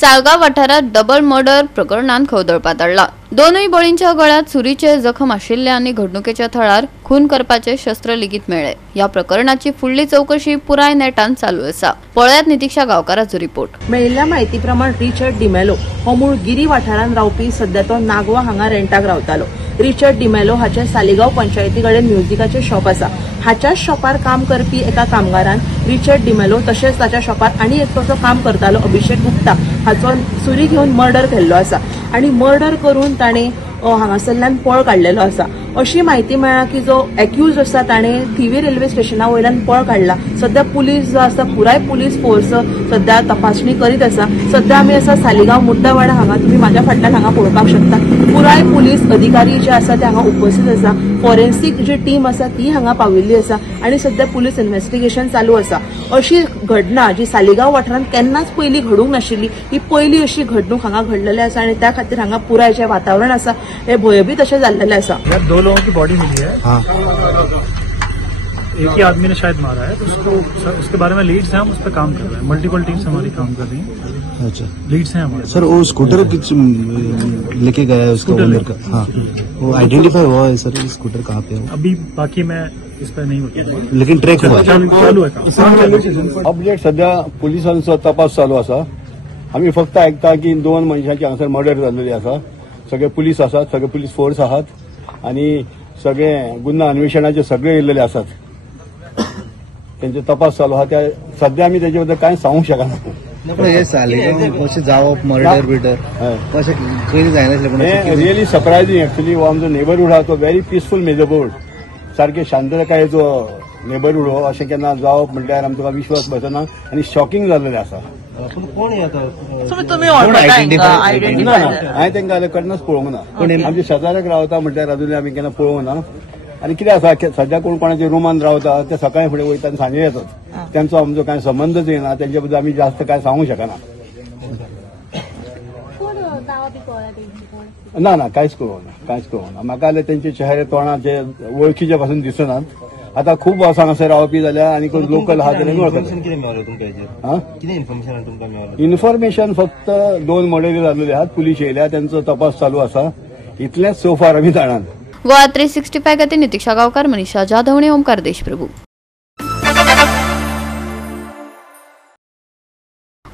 साळगाव वाठारात double murder प्रकरणात खळबळ पातळला। दोनूय बळींच्या गळ्यात सुरीचे जखम आशिल्ले आणि घडणुकेच्या थळार खून करपाचे शस्त्र लेगीत मेळ्ळे। या प्रकरणाची फुडली चौकशी पुराय नेटान चालू आसा। पळयात नितीक्षा गावकाराचो रिपोर्ट। मेळिल्ल्या म्हायती प्रमाण रिचर्ड डिमेलो हो मूळ गिरी वाठारांत रावपी सध्या तो नागवा हांगा रेंटाक रावतालो। रिचर्ड डिमेलो हाचे सालिगांव पंचायती कडेन म्युझिकाचे शॉप आसा। हाच्याच शॉपार काम करपी एका कामगारान रिचर्ड डिमेलो तशेंच ताच्या शॉपार आनी एकटो काम करतालो अभिषेक गुप्ता हाचो सुरी घेवन मर्डर केल्लो आसा आणि मर्डर करून ताणे हांगासरल्यान पळ काढलेलो आसा। अशी माहिती मेळ्ळा की जो एक्यूज आसा ताणे थिवी रेल्वे स्टेशना वयल्यान पळ काढला। सध्या पुलीस जो आसा पुराय पुलीस फोर्स सध्या तपासणी करीत आसा। सध्या आमी आसा सालिगांव मुड्डावाडा हांगा, तुम्ही माझ्या फाटल्यान हांगा पळोवपाक शकता। पुराय पुलीस अधिकारी जे आसा ते हांगा उपस्थित आसा। फॉरेन्सिक जी टीम आसा ती हांगा पाविल्ली आसा आणि सध्या पुलीस इन्व्हेस्टिगेशन चालू आसा। अशी घटना जी सालिगांव वाठारांत केन्नाच पयली घडूंक नाशिल्ली, ही पयली अशी घडणूक हांगा घडलेली आसा आणि त्या खातीर हांगा पुराय जे वातावरण आसा हे भयभीत अशें जाल्लेलें आसा। दो लोगों की बॉडी मिली है। हाँ। एक ही आदमी ने शायद मारा है, तो उसके बारे में लीड्स हैं, हम उस पर काम कर रहे हैं। मल्टीपल टीम्स हमारी काम कर रही हैं। अच्छा, लीड्स हैं हमारे। सर वो स्कूटर लेके गया है उसका ओनर का, हाँ वो आइडेंटिफाई हुआ है सर? स्कूटर कहाँ पे है अभी बाकी मैं इस पर नहीं होता, लेकिन ट्रैक हुआ चालू है। ऑब्जेक्ट सध्या पुलिसांचो तपास चालू आसा। आम्ही फक्त ऐकता की 2 मनशांची हांगासर मर्डर जाल्लेली आसा। सगळे पुलीस आसात, सगळे पुलीस फोर्स आहात आणि सगळे गुन्हा अन्वेषणाचे सगळे येयलेले आसात। त्यांचे तपास चालू आहा। त्या सध्या आम्ही त्याच्याबद्दल काय सांगू शकना। हे सालिगांव कशें जावप मर्डर बिर्डर कशें खंय जायनासलें? Really surprising actually. हो आमचो नेबरहूड आहा तो व्हेरी पिसफूल नेबरहूड, सारखे शांततायेचो नेबरहूड हो अशें केन्ना जावप म्हटल्यार आमकां विश्वास बसना आणि शॉकिंग जाल्लेलें आसा। कोण येता हांवें तांकां कडनच पळोवंक ना। आमच्या शेजाऱ्याक रावता म्हटल्यार अजून आमी केन्ना पळोवंक ना। आणि कितें आसा सध्या कोण कोणाच्या रुमान रावता ते सकाळी फुडें वयता आनी सांजे येतात। त्यांचो आमचो कांय संबंधच येना। त्यांच्या बद्दल आमी जास्त काय सांगू शकना। ना ना कांयच कळोना। म्हाका जाल्यार तेंचे चेहरे तोंडाचे वळखीचे पासून दिसनात। आता खूप वर्सां हांगासर रावपी जाल्यार आनी कोण लोकल आहा जाल्यार इन्फॉर्मेशन फक्त 2 मर्डर जाल्लेले आहात। पुलीस येयल्या, त्यांचो तपास चालू आसा। इतलेंच सो फार आमी जाणात। गोवा 365 खातीर नितीक्षा गावकार, मनीषा जाधवणे, ओमकार देशप्रभू।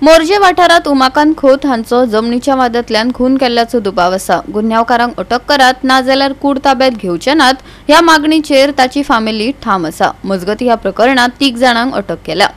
मोर्जे वाठारात उमाकांत खोत हांचो जमनीच्या वादांतल्यान खून केल्ल्याचो दुबाव आसा। गुन्यांवकारांक अटक करात, ना जाल्यार कूड ताब्यात घेवचे नात ह्या मागणीचेर ताची फॅमिली ठाम आसा। मजगती ह्या प्रकरणात 3 जाणांक अटक केल्या।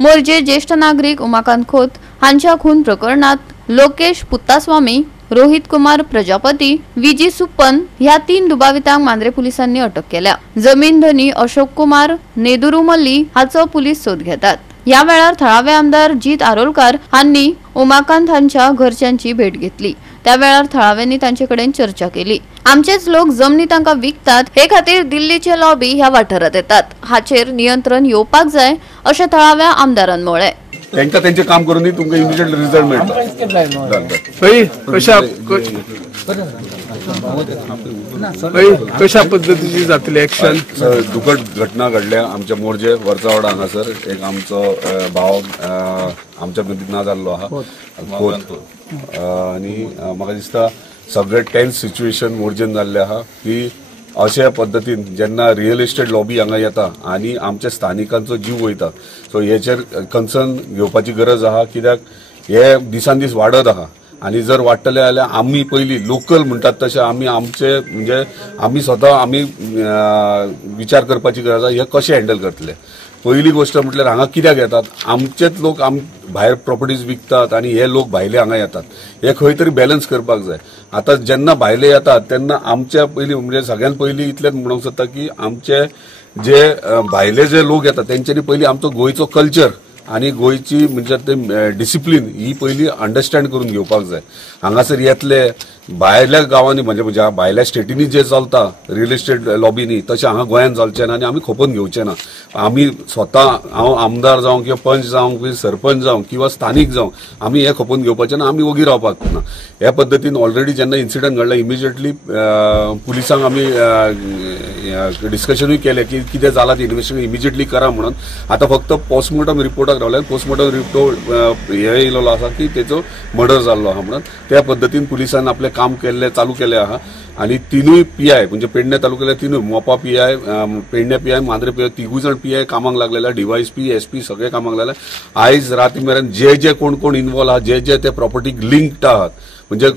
मोर्जे ज्येष्ठ नागरिक उमाकांत खोत हांच्या खून प्रकरणात लोकेश पुत्तास्वामी, रोहित कुमार प्रजापती, विजी सुप्पन ह्या 3 दुबावितांक मांद्रे पुलिसांनी अटक केल्या। जमीन धनी अशोक कुमार नेदुरुमल्ली हाचो पुलीस सोद घेतात। या वेळार थळावे आमदार जीत आरोलकार हांनी उमाकांत हांच्या घरच्यांची भेट घेतली। त्या वेळार थळाव्यांनी तांचे कडेन चर्चा केली। आमचेच लोक जमनी तांकां विकतात, हे खातीर दिल्लीचे लॉबी ह्या वाठारात येतात। हाचेर नियंत्रण येवपाक जाय अशें थळाव्या आमदारान म्हळें। तांकां तेंचें काम करून तुमकां इमिजिएट रिजल्ट मेळटा। कशा पद्धतीची जातली एक्शन? दुखद घटना घडल्या आमच्या मोर्जे वर्सावाडा हांगासर। एक आमचो भाव आमच्या मदीं ना जाल्लो आहा खोत, आनी म्हाका दिसता सगळे टेन्स सिच्युएशन मोर्जेन जाल्ले आहा की अशा पद्धतीन जेन्ना रियल एस्टेट लॉबी हांगा येता आणि आमच्या स्थानिकांचो जीव वयता, सो हेचेर कन्सर्न घेवपाची गरज आहा। कित्याक हे दिसान दीस वाडत आहा आणि जर वाडटले जाल्यार आमी पयलीं लोकल म्हणटात तशें आमी आमचे म्हणजे आमी स्वता आमी विचार करपाची गरज आहा हे कशें हँडल करतले। पहिली गोष्ट म्हटल्यार हांगा कित्याक येतात? आमचेच लोक भायर प्रॉपर्टीज विकतात आणि हे लोक भायले हांगा येतात। हे खंय तरी बॅलन्स करपाक जाय। आता जेन्ना भायले येतात तेन्ना आमच्या पयलीं म्हणजे सगळ्यात पयलीं इतलेंच म्हणूंक सोदता की आमचे जे भायले जे लोक येतात तेंच्यांनी पयलीं आमचो गोंयचो कल्चर आणि गोयची म्हणजे ते डिसिप्लिन ही पहिली अंडरस्टँड करून घेवपाक जाय। हांगासर येतले भायल्या गावांनी म्हणजे भायल्या स्टेटींनी जे चलता रियल एस्टेट लॉबीनी तशें हांगा गोंयांत चलचें ना आनी आमी खपोवन घेवचें ना। आमी स्वता हांव आमदार जावं किंवा पंच जावं किंवा सरपंच जावं किंवा स्थानीक जावं आमी हे खपोवन घेवपाचें ना, आमी वोगी रावपाक ना। ह्या पद्दतीन ऑलरेडी जेन्ना इन्सिडंट घडला इमिजिएटली पुलिसांक आमी डिस्कशनूय केले की कितें जालां ते इन्व्हेस्टिगेशन इमिजिएटली करा म्हणून. आता फक्त पोस्टमॉर्टम रिपोर्टाक रावल्या. पोस्टमॉर्टम रिपोर्ट हे येयलो आसा की तेचो मर्डर जाल्लो आहा म्हणून. त्या पद्दतीन पुलिसान आपले काम केल्ले चालू केले आहा आणि तिनूय पीआय म्हणजे पेडणे तालुक्यातल्या तिनूय Mopa PI, Pedne PI, Mandrem PI तिगूय जण पीआय कामाक लागलेले, डीवायएसपी, एसपी सगळे कामाक लागले. आयज राती मेरेन जे कोण इन्वॉल्व आहात, जे ते प्रॉपर्टीक लिंक्ड आहात म्हणजे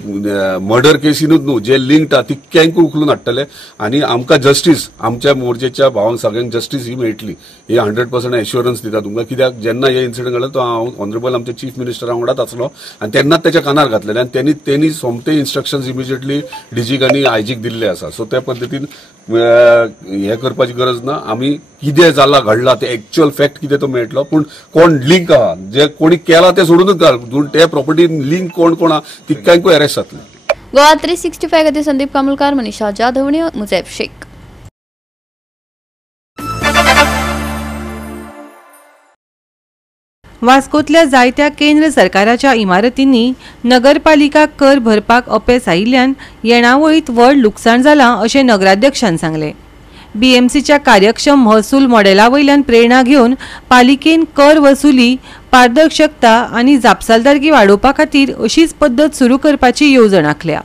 मर्डर केसीनूच न्हू जे लिंक्ड आहात तितक्यांकूय उखलून हाडटले आणि आमकां जस्टीस आमच्या मोर्चेच्या भावांक सगळ्यांक जस्टीस ही मेळटली ही 100% एश्युरन्स दिता तुमकां. कित्याक जेन्ना हे इन्सिडंट घडलो तो हांव ऑनरेबल आमच्या चीफ मिनिस्टरा वांगडाच आसलो आणि तेन्नाच त्याच्या कानार घातलेले आणि त्यांनी सोमते इन्स्ट्रक्शन्स इमिजिएटली डीजीक आनी आयजीक दिल्ले आसा. सो त्या पद्दतीन हे करपाची गरज ना. आमी कितें जाला घडला ते एक्च्युअल फॅक्ट कितें तो मेळटलो पूण कोण लिंक आहा जे कोणी केला ते सोडूनच घाल ते प्रॉपर्टीन लिंक कोण आहा तितक्यांकूय अरेस्ट जातले. गोवा 365 खातीर संदीप कामुलकार, मनीषा जाधव आनी मुजैब शेख. वास्कोतल्या जायत्या केंद्र सरकाराच्या इमारतींनी नगरपालिका कर भरपाक अपेस आयिल्ल्यान येणावळीत व्हड लुकसाण जालां अशें नगराध्यक्षान सांगलें. बीएमसीच्या कार्यक्षम महसूल मॉडेला वयल्यान प्रेरणा घेवन पालिकेन कर वसुली, पारदर्शकता आनी जापसालदारकी वाडोवपा खातीर अशीच पद्दत सुरू करपाची येवजण आंखल्या.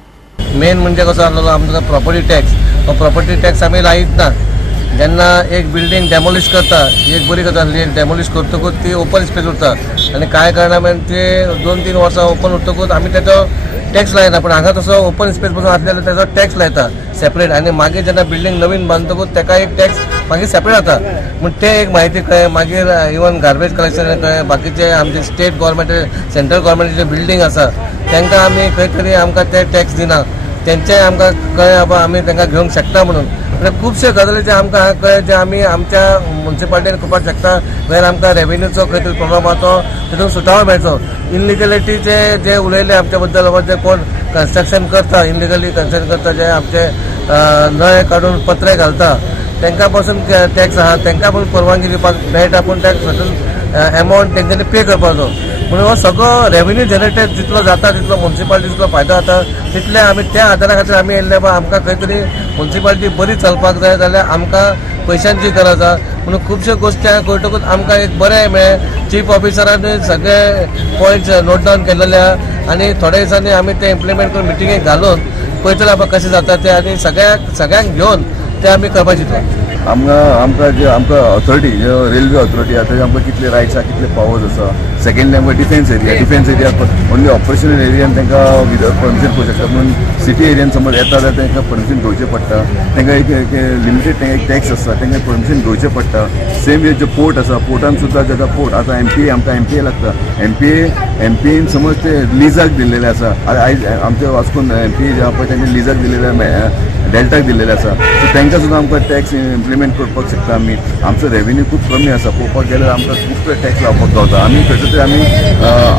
मेन म्हणजे कसो आसलो आमचो प्रॉपर्टी टॅक्स. हो प्रॉपर्टी टॅक्स आमी लायत ना. जेन्ना एक बिल्डींग डेमोलिश करता एक बरी गजाल डेमोलिश करतकूच ती ओपन स्पेस उरता आनी कांय कारणान ते 2-3 वर्सां ओपन उरतकूच आमी तेजो टॅक्स लायना. पूण हांगा तसो ओपन स्पेस पासून आसले जाल्यार तेजो टॅक्स लायता सेपरेट आनी मागीर जेन्ना बिल्डींग नवीन बांदतकूच तेका एक टॅक्स मागीर सेपरेट जाता. पूण ते एक म्हायती कळ्ळें. मागीर इवन गार्बेज कलेक्शन कळ्ळें. बाकीचे आमचे स्टेट गव्हर्मेंट सेंट्रल गव्हर्मेंटाचे बिल्डींग आसा तांकां आमी खंय तरी आमकां ते टॅक्स दिना. तेंचेय आमकां कळ्ळें बाबा आमी तांकां घेवंक शकता म्हणून. म्हणजे खुबशे गजाली जे आमकां हांगा कळ्ळें जे आमी आमच्या म्युन्सिपालिटीन करपाक शकता वेर आमकां रेव्हेन्यूचो खंय तरी प्रॉब्लम आहा तो तितून सुटावो मेळचो. इनलिगलिटीचे जे उलयले आमच्या बद्दल जे कोण कन्स्ट्रक्शन करता इनलिगली कन्स्ट्रक्शन करता जे आमचे नळे काडून पत्रे घालता तांकां पासून टॅक्स आहा तांकां पण परवानगी दिवपाक मेळटा. पूण त्या सर्टन एमावंट तेंच्यांनी पे करपाचो. म्हणून हो सगळो रेव्हेन्यू जनरेटेड जितलो जाता तितलो म्युन्सिपालिटी जितलो फायदो जाता तितले आमी त्या आदारा खातीर आमी येयल्ले बा आमकां खंय तरी म्युन्सिपालिटी बरी चलपाक जाय जाल्यार आमकां पयशांची गरज आहा. म्हणून खुबश्यो गोश्टी हांगा कळटकूच आमकां एक बरें मेळ्ळें. चीफ ऑफिसरान सगळे पॉयंट्स नोट डावन केलेले आहा आनी थोड्या दिसांनी आमी ते इम्प्लिमेंट करून मिटिंगेक घालून पळयतले आतां कशें जाता ते आनी सगळ्यांक घेवन ते आमी करपाक चिंतला. आमकां जे आमकां ऑथॉरिटी रेल्वे ऑथॉरिटी आसा आमकां कितले रायट्स आसा कितले पावर्स आसा. सेकंडली आमकां डिफेन्स एरिया ओन्ली ऑपरेशनल एरियान तांकां विदाउट परमिशन करूंक शकता. म्हणून सिटी एरियान समज येता जाल्यार तांकां परमिशन घेवचें पडटा. तांकां एक लिमिटेड एक टॅक्स आसता तांकां परमिशन घेवचें पडटा. सेम वे जो पोर्ट आसा पोर्टान सुद्दां जेका पोर्ट आतां एमपीए लागता. एमपीएन समज ते लिजाक दिल्लेले आसा. आयज आमच्या वास्कोन एमपीए जे आहा पळय तांणी लिजाक दिल्लेले डेल्टाक दिल्लेले आसा. सो तांकां सुद्दां आमकां टॅक्स इम्प्लिमेंट करपाक शकता आमी. आमचो रेव्हेन्यू खूब कमी आसा. पळोवपाक गेल्यार आमकां खूब टॅक्स लावपाक गावता. आमी खंय तरी आमी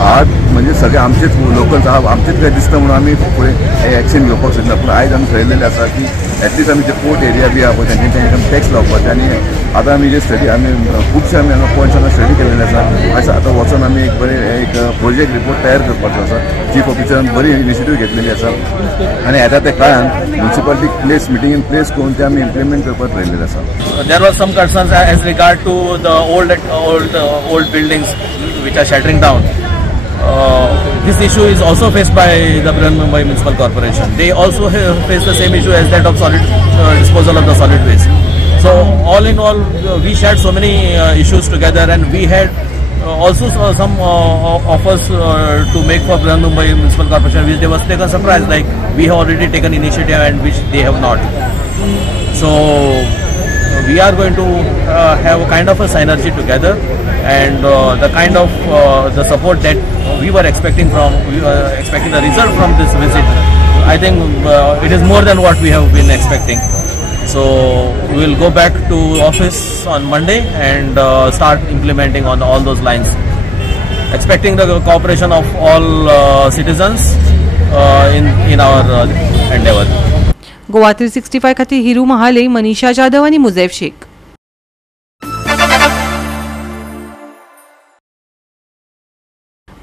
आज म्हणजे सगळे आमचेच लोकल्स आहा आमचेच काय दिसता म्हणून आमी फुडें एक्शन घेवपाक शकना. पूण आयज आमी ठरयलेले आसा की एटलिस्ट आमी जे पोर्ट एरिया बी आहा पळय तांकां टॅक्स लावपाचे. आनी आतां आमी जे स्टडी आमी खुबशे आमी हांगा पॉयंट्स हांगा स्टडी केलेले आसा. आयज आतां वचून आमी एक बरें एक प्रोजेक्ट रिपोर्ट तयार करपाचो आसा. चीफ ऑफिसरान बरी इनिशिएटीव घेतलेली आसा आनी येता त्या काळान म्युन्सिपालिटी प्लेस मिटींगेन प्लेस करून ते आमी इम्प्लिमेंट करपाक राहिलेले आसा. There were some concerns as regard to the old buildings which are shattering down. This issue is also faced by the Mumbai Municipal Corporation. They also face the same issue as that of solid disposal of the solid waste. So all in all, we shared so many issues together, and we had also some offers to make for Mumbai Municipal Corporation, which they was taken surprise, like we have already taken initiative and which they have not. So we are going to have a kind of a synergy together, and the kind of the support that we were expecting the result from this visit, I think it is more than what we have been expecting. So we will go back to office on Monday and start implementing on all those lines, expecting the cooperation of all citizens in our endeavor. Goa 365 खातीर हिरू महाले, मनीषा जाधव आनी मुजैब शेख.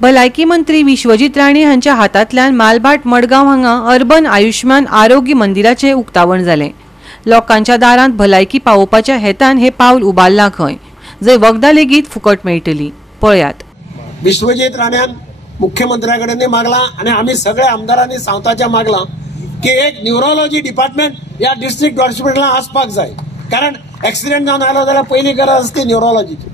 भलायकी मंत्री विश्वजीत राणे हांच्या हातांतल्यान मालभाट मडगांव हांगा urban Ayushman आरोग्य मंदिराचें उक्तावण जालें. लोकांच्या दारांत भलायकी पावोवपाच्या हेतान हे पावल उबारलां खंय, जंय वखदां लेगीत फुकट मेळटली. पळयात. विश्वजीत राण्यान मुख्यमंत्र्याकडे मागला आणि आम्ही सगळ्या आमदारांनी सांगताच्या मागला की एक न्यूरोलॉजी डिपार्टमेंट या डिस्ट्रिक्ट हॉस्पिटलांत आसपाक जाय, कारण एक्सिडेंट जावन आलो जाल्यार पहिली गरज आसता न्यूरोलॉजीची.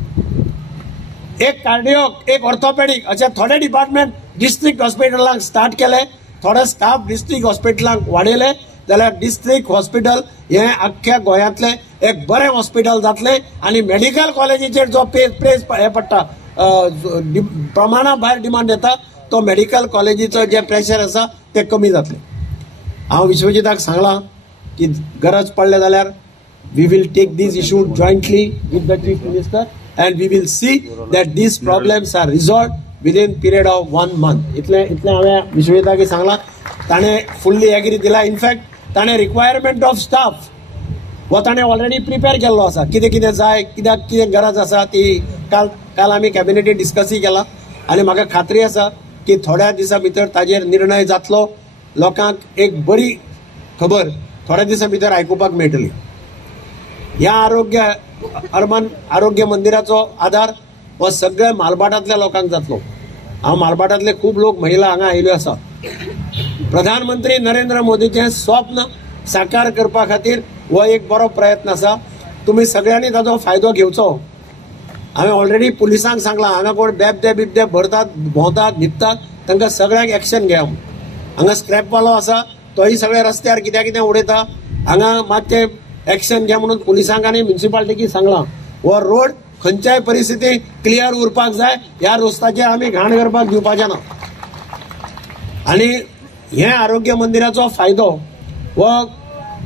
एक कार्डिओ, एक ऑर्थोपेडिक अशे थोडे डिपार्टमेंट डिस्ट्रिक्ट हॉस्पिटलांक स्टार्ट केले, थोडे स्टाफ डिस्ट्रिक्ट हॉस्पिटलांक वाडयले जाल्यार डिस्ट्रिक्ट हॉस्पिटल हे अख्ख्या गोंयांतले एक बरें हॉस्पिटल जातले आणि मेडिकल कॉलेजीचेर जो प्रेस हे पडटा प्रमाणा भायर डिमांड येता तो मेडिकल कॉलेजीचो जे प्रेशर आसा ते कमी जातले. हांव विश्वजिताक सांगलां की गरज पडले जाल्यार we will take this issue jointly with the chief minister and we will see that these problems are resolved within period of 1 month. इतले हांवें विश्वजिताक सांगलां. ताणें फुल्ली एग्री दिला. इनफॅक्ट ताणें रिक्वायरमेंट ऑफ स्टाफ वो ताणें ऑलरेडी प्रिपेअर केल्लो आसा. कितें कितें जाय, कित्याक कितें गरज आसा ती काल आमी कॅबिनेटीत डिस्कसी केला आनी म्हाका खात्री आसा की थोड्या दिसा भितर ताजेर निर्णय जातलो. लोकांक एक बरी खबर थोड्या दिसा भितर आयकुपाक मेळटली. ह्या अर्बन आरोग्य मंदिराचो आधार हो सगळ्या मालबाटातल्या लोकांक जातलो. हांव मालबाटातले खूब लोक महिला हांगा आयिल्ल्यो आसा. प्रधानमंत्री नरेंद्र मोदीचें स्वप्न साकार करपा खातीर हो एक बरो प्रयत्न आसा. तुमी सगळ्यांनी ताचो फायदो घेवचो. हांवें ऑलरेडी पुलिसांक सांगलां हांगा कोण बेबदे बिबदे भरतात, भोंवतात, न्हिदतात तांकां सगळ्यांक एक्शन घे. हांगा स्क्रॅपवालो आसा तोय सगळे रस्त्यार कित्याक कितें उडयता हांगा मातशें एक्शन घ्या म्हणून पुलिसांक आनी म्युनिसिपालिटीक सांगलां. हो रोड खंयच्याय परिस्थितीत क्लियर उरपाक जाय. ह्या रस्त्याचेर आमी घाण करपाक दिवपाचें ना. आनी हे आरोग्य मंदिराचो फायदो हो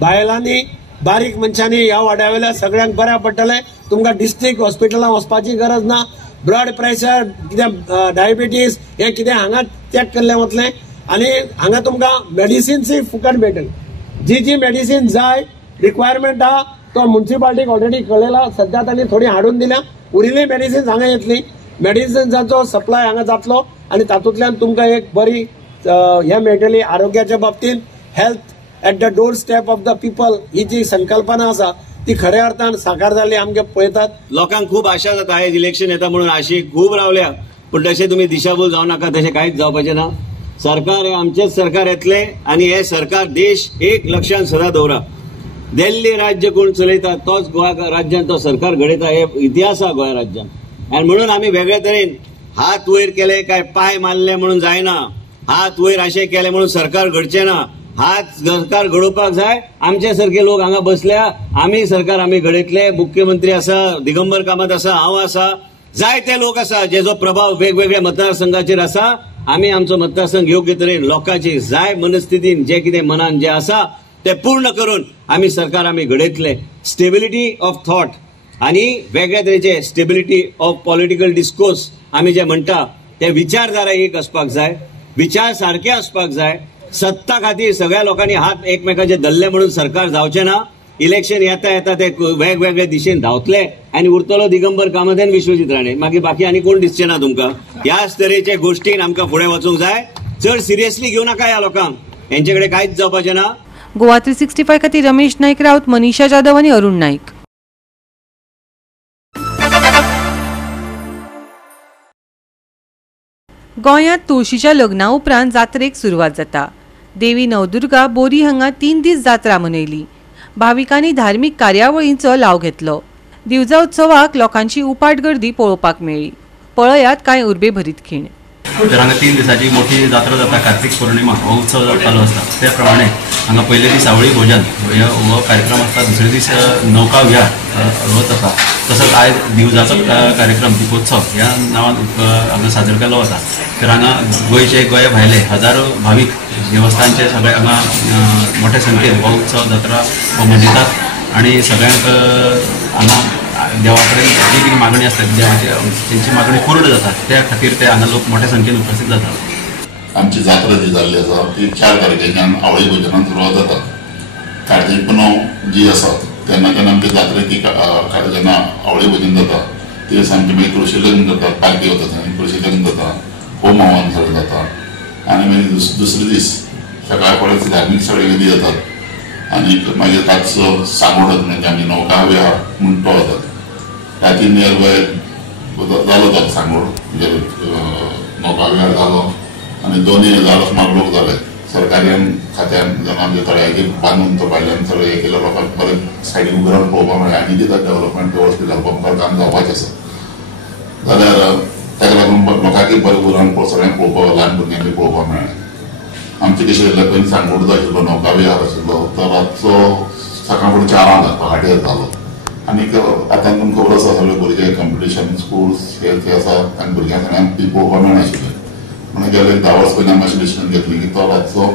बायलांनी बारीक मनशांनी ह्या वाड्यावेल्या सगळ्यांक बऱ्या पडटले. तुमकां डिस्ट्रिक्ट हॉस्पिटलांत वचपाची गरज ना. ब्लड प्रेशर कितें डायबिटीज हे कितें हांगा चॅक केल्लें वतलें आनी हांगा तुमकां मेडिसिन्सूय फुकट मेळटली. जी मेडिसिन जाय रिक्वायरमेंट आहा तो म्युनिसिपालिटीक ऑलरेडी कळयला. सध्या तांणी थोडी हाडून दिल्या. उरिल्ली मेडिसिन्स हांगा येतली. मेडिसिन्साचो सप्लाय हांगा जातलो आनी तातूंतल्यान तुमकां एक बरी हे मेळटली. आरोग्याच्या बाबतींत health at the door step of the people ही जी संकल्पना आसा ती खऱ्या अर्थान साकार जाल्ली आमगे पळयतात. लोकांक खूब आशा जाता हे इलेक्शन येता म्हणून आशी खूब रावल्या, पूण तशें तुमी दिशाभूल जावं नाका. तशें कांयच जावपाचें ना. सरकार हे आमचेच सरकार येतले आनी हे सरकार देश एक लक्षांत सदां दवरा. दिल्ली राज्य कोण चलयता तोच गोंया राज्यान तो सरकार घडयता हे इतिहास आहा गोंया राज्यान. आनी म्हणून आमी वेगळे तरेन हात वयर केले काय पाय मारले म्हणून जायना. हात वयर अशें केले म्हणून सरकार घडचें ना. हात सरकार घडोवपाक जाय. आमचे सारखे लोक हांगा बसल्या. आमी सरकार आमी घडयतले. मुख्यमंत्री आसा, दिगंबर कामत आसा, हांव आसा, जायते लोक आसा जेजो प्रभाव वेगवेगळ्या मतदारसंघाचेर आसा. आमी आमचो मतदारसंघ योग्य तरेन लोकांची जाय मनस्थितीन जे कितें मनान जे आसा ते पूर्ण करून आमी सरकार आमी घडयतले. स्टेबिलिटी ऑफ थॉट आणि वेगळ्या तरेचे स्टेबिलिटी ऑफ पॉलिटिकल डिस्कोर्स आमी जे म्हणटा ते विचारधारा एक असपाक जाय. विचार सारखे असपाक जाय. सत्ता खातीर सगळ्या लोकांनी हात एकमेकाचे धरले म्हणून सरकार जावचें ना. इलेक्शन येता येता ते वेगवेगळ्या दिशेन धांवतले आनी उरतलो दिगंबर कामत आनी विश्वजीत राणे. मागीर बाकी आनी कोण दिसचें ना तुमकां. ह्याच तरेचे गोष्टीन आमकां फुडें वचूंक जाय. चड सिरियसली घेवं नाका ह्या लोकांक. हेंचे कडेन कांयच जावपाचें ना. गोवा 365 खातीर रमेश नाईक राऊत, मनीषा जाधव आनी अरुण नाईक. गोंयांत तुळशीच्या लग्ना उपरांत जात्रेक सुरवात जाता. देवी नवदुर्गा बोरी हांगा 3 दीस जात्रा मनयली. भाविकांनी धार्मीक कार्यावळींचो लाव घेतलो. दिवजा उत्सवाक लोकांची उपाट गर्दी पळोवपाक मेळ्ळी. पळयात कांय उर्बे भरीत खीण. तर हांगा 3 दिसांची मोठी जात्रा जाता. कार्तिक पौर्णिमा हो उत्सव चालू आसता. त्या प्रमाणे हांगा पयले दीस सावळी भोजन हो कार्यक्रम आसता. दुसरे दीस नौका विहार वत आसा. तसोच आयज दिवजाचो कार्यक्रम दिपोत्सव ह्या नांवान हांगा सादर केलो वता. तर हांगा गोंया भायले हजारो भावीक देवस्थानचे सगळे हांगा मोठ्या संख्येन हो उत्सव जात्रा हो मनयतात आनी सगळ्यांक हांगा देवा कडेन जी कितें मागणी आसता तेंची मागणी पूर्ण जाता त्या खातीर ते हांगा लोक मोठ्या संख्येन उपस्थित जातात. आमची जात्रा जी जाल्ली आसा ती 4 तारखेच्यान आवळी भजनान सुरवात जाता. कार्तिक पुनव जी आसा तेन्ना आमची जात्रेक जेन्ना आवळी भजन जाता ते सामकें मागीर तुळशी लग्न जाता. पालखी वता थंय तुळशी लग्न जाता. होम हवन सगळें जाता आनी मागीर दुसरे दीस सकाळ फुडें धार्मीक सगळे विधी जातात. आणि मागीर ताचो सांगोडत म्हणजे आमी नौका विहार म्हूण तो वतात ताची नियर बाय जालो तो सांगोड म्हणजे नौका विहार जालो आनी 2000 सुमार लोक जाले सरकारी खात्यान जावन आमच्या तळ्याचेर बांदून तो भायल्यान सगळें हे केलें लोकांक बरें सायडीन उबे रावन पळोवपाक मेळ्ळें आनी कितें डेव्हलपमेंट वेवस्थीत घालपाक मुखार काम जावपाचें आसा जाल्यार ताका लागून लोकांकय बरें उबे रावन सगळ्यांक पळोवपाक ल्हान भुरग्यांकय पळोवपाक मेळ्ळें आमचे कशें पयलीं सांगोड जो आशिल्लो नौका विहार आशिल्लो तो रातचो सकाळ फुडें 4 जाता हाटेर जालो आनीक आतां तुमकां खबर आसा सगळे भुरगे कॉम्पिटिशन स्कुल्स हे आसा आनी भुरग्यांक सगळ्यांक ती पळोवपाक मेळनाशिल्लें म्हणून गेले 10 वर्स पयलीं आमी अशें डिसिजन घेतलें की तो रातचो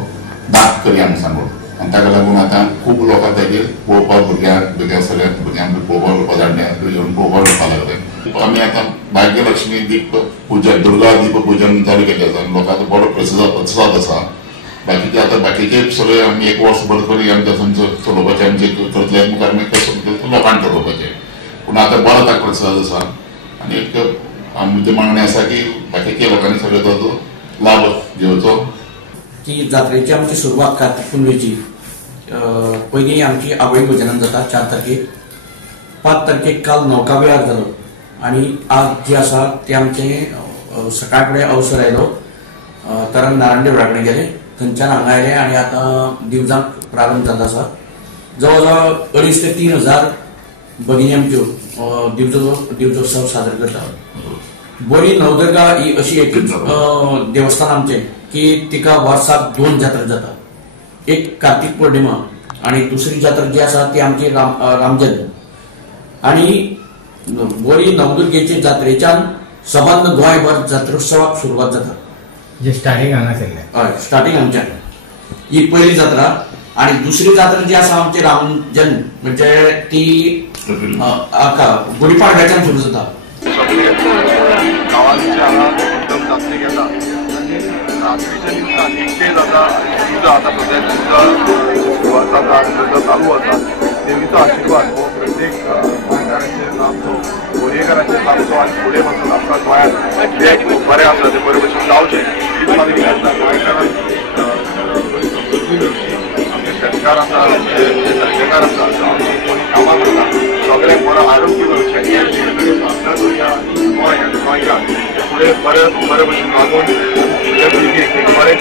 दाक करया आमी सांगोड आनी ताका लागून आतां खूब लोकां ताचेर पळोवपाक भुरग्यांक सगळ्यांक भुरग्यांक पळोवपाक येवपाक धाडले येवन पळोवपाक येवपाक लागले आमी आतां भाग्यलक्ष्मी दीप पुजन दुर्गा दीप पुजन चालू केल्लें आसा आनी लोकांचो बरो प्रतिसाद आसा बाकीचे आतां बाकीचे सगळे आमी 1 वर्स भर तरी आमच्या चलोवपाचें आमचे करतले मुखार मागीर लोकांक चलोवपाचें पूण आतां बरो ताका प्रतिसाद आसा आनी एक आमचें मागणें आसा की बाकीच्या लोकांनी सगळे ताचो लाभ घेवचो की जात्रेची आमची सुरवात कार्तिक पुनवेची पयलीं आमची आवळी भजनान जाता 4 तारखेक 5 तारखेक काल नौका विहार जालो आनी आज जे आसा ते आमचे सकाळ फुडें अवसर आयलो तरंग नारायण देवळा कडेन गेले थंयच्यान हांगा आयले आनी आतां दिवजांक प्रारंभ जाल्लो आसा जवळ जवळ 2,500 ते 3,000 भगिनी आमच्यो दिवजोत्सव सादर करता बरी नवदुर्गा ही अशी एकूच देवस्थान आमचें की तिका वर्साक 2 जात्रा जाता एक कार्तिक पौर्णिमा आनी दुसरी जात्रा जी आसा ती आमची रामजल्म आनी बरी नवदुर्गेचे जात्रेच्यान सबंद गोंयभर जात्रोत्सवाक सुरवात जाता जे स्टार्टिंग हांगा केल्लें हय स्टार्टिंग हांगच्यान ही पयली जात्रा आनी दुसरी जात्रा जी आसा आमची रामजल्म म्हणजे ती गुढीपाडव्याच्यान सुरू जाता गांवांचे हांगा एकदम जात्रे घेता रात्रीच्या दिसा एकटे जाता पुजा आतां सद्या सुरवात जाता आनी पुजा चालू आसा देवीचो आशिर्वाद हो प्रत्येक गोंयकाराचेर लाभचो गोंयकाराचेर लाभचो आनी फुडें वचून आमकां गोंयांत जे खूब बरें आसा ते बरे भशेन जावचें हीच म्हाजी विनंती गोंयकारांक आमचे शेतकार आसा जे धंदेकार आसा आमची कोणी कामां करता सगळ्यांक बरो आरोग्य गोंयकार फुडें बरे भशेन वागून फुडल्या पिळगेक एक बरें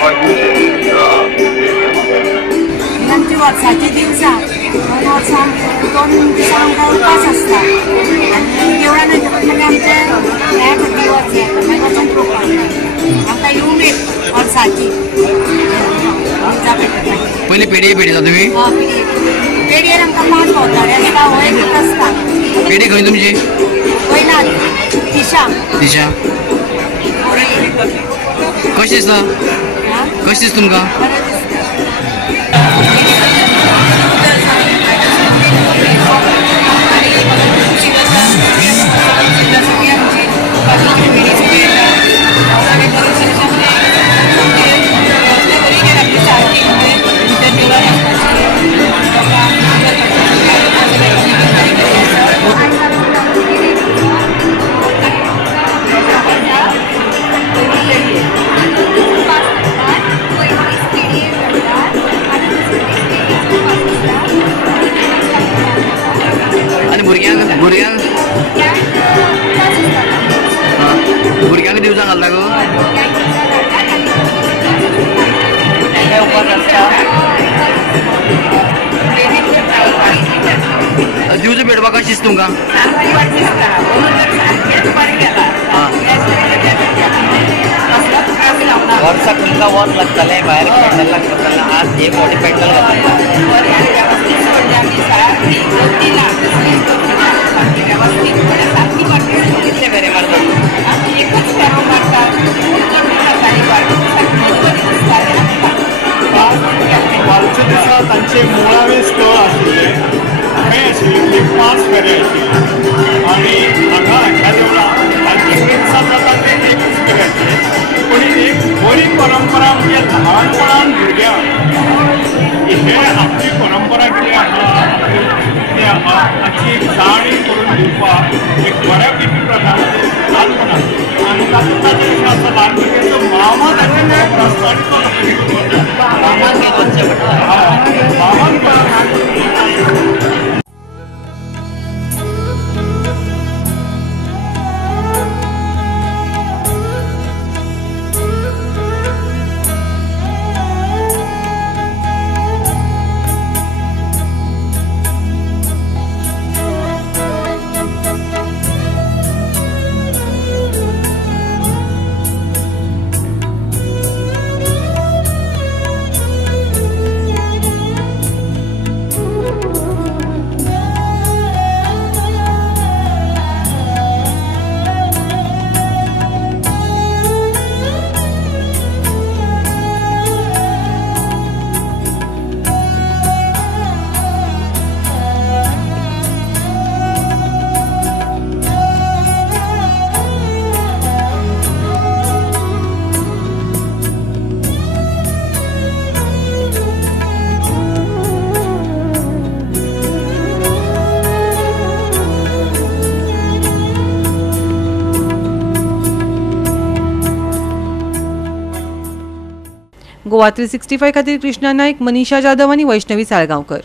आमची वर्साची दिवसां वर्सां 2 दिसां आमकां उपास आसता आनी देवळान मागीर आमचे हे दिवस येता मागीर वचून पळोवपाक आमकां ही उमेद वर्साची पयलीं पेडये पेडयता तुमी पेडयेर आमकां 5 भोंवताळे आसता हो एक आसता पेडी खंय तुमची वयल्यान दिशा दिशा कशें दिसता कशें दिसता तुमकां भुरग्यांक दिवजां घालता गो दिवजां पेटोवपाक कशें दिसता तुमकां वर्साक तुमकां वत लागतलें भायर पेट्रोल लागतलें आज एक फावटी पेट्रोल कितले फेरे मारतात एकच फेरो मारतात वर्सा दिसा तांचे मुळावे स्थळ आशिल्ले खंय आशिल्ले 5 फेरे आशिल्ले आनी हांगा ह्या देवळान तांचे दिसा जाता ते एकच फेरे आशिल्ले पूण एक बरी परंपरा म्हणजे ल्हानपणान भुरग्यांक हे आपली परंपरा कितें आसा ते हाची एक जाणीव करून दिवपाक एक बऱ्या पैकी प्रकारान ल्हानपणान आणि तातूंत असं ल्हान भुरग्यांचो मामा ताचे रस्तो आनी तो गोवा 365 खातीर कृष्णा नायक, मनीषा जाधव आनी वैष्णवी साळगांवकर.